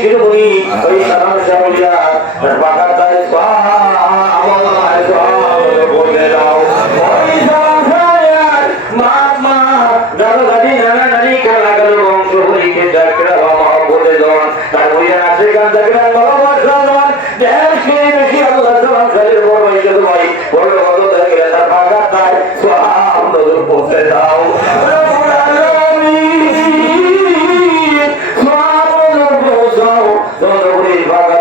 শিরোমণি ওই সাধারণ বাঁকা তাই স্বাহা আমার বলে দাও। ওই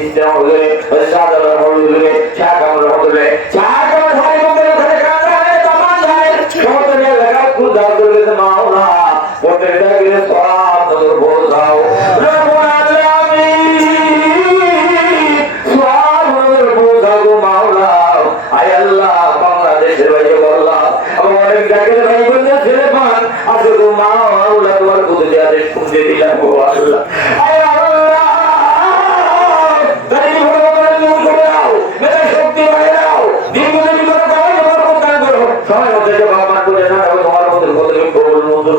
গুরুবার মধ্যে দিন দেওয়া হুজুরে হুজুরে চা কামড় হুজুরে কামড় ভাই মধ্যে ঘরে কাঁদা হয় তমান যায় সমস্ত নিয়ে লাগা দাও করে মাওলা প্রত্যেকটা গিয়ে সব তোর বোঝাও রব্বুল আলামিন আল্লাহ আল্লাহ আল্লাহ আল্লাহ গাড়ি ঘোড়া করে দূর করে দাও মেয়েদের শক্তি বাড়িয়ে দাও দিনগুলো বিগত করো তোমার প্রকার করো সময় মধ্যে যে বাবা করে না দাও তোমার মধ্যে কত কবুল মঞ্জুর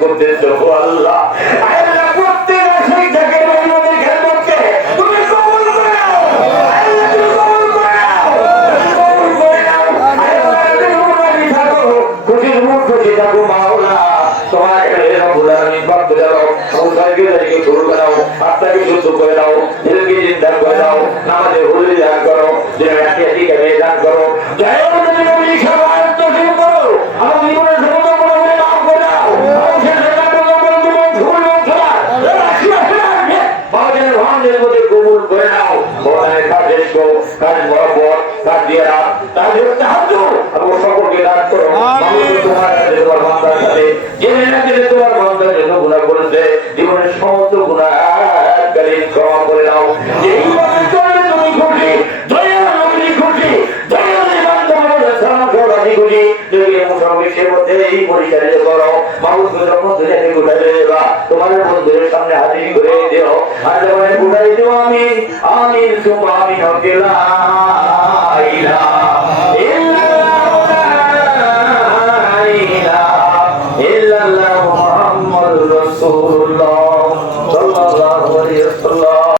করতেছো গো আল্লাহ। আল্লাহ প্রত্যেক আছেন যাকে ভাই বন্ধের খেদমতকে। তুমি কবুল করে নাও। আল্লাহ তুমি কবুল করে নাও। কবুল শুদ্ধ করে দাও। দিলকে চিন্তা করে দাও। নামাজে হুজুরি দান করো। দিনে রাখি রাখি কামে দান করো। জয় ভাঙের মধ্যে কবুল করে নাও। শেষ করো কাজ বরাবর কাজ দিয়ে রাখ তার জন্য সাহায্য এবং সকলকে দান করো। তোমার তোমার বান্দার কাছে। জেনে না জেনে তোমার বান্দার জন্য গুণা করেছে। জীবনের সমস্ত গুণা ক্ষমা করে দাও। যেই তুমি খুশি দয়া নবী খুশি দয়া তোমার বন্ধুদের সামনে হাজির করে দিও। দিলাম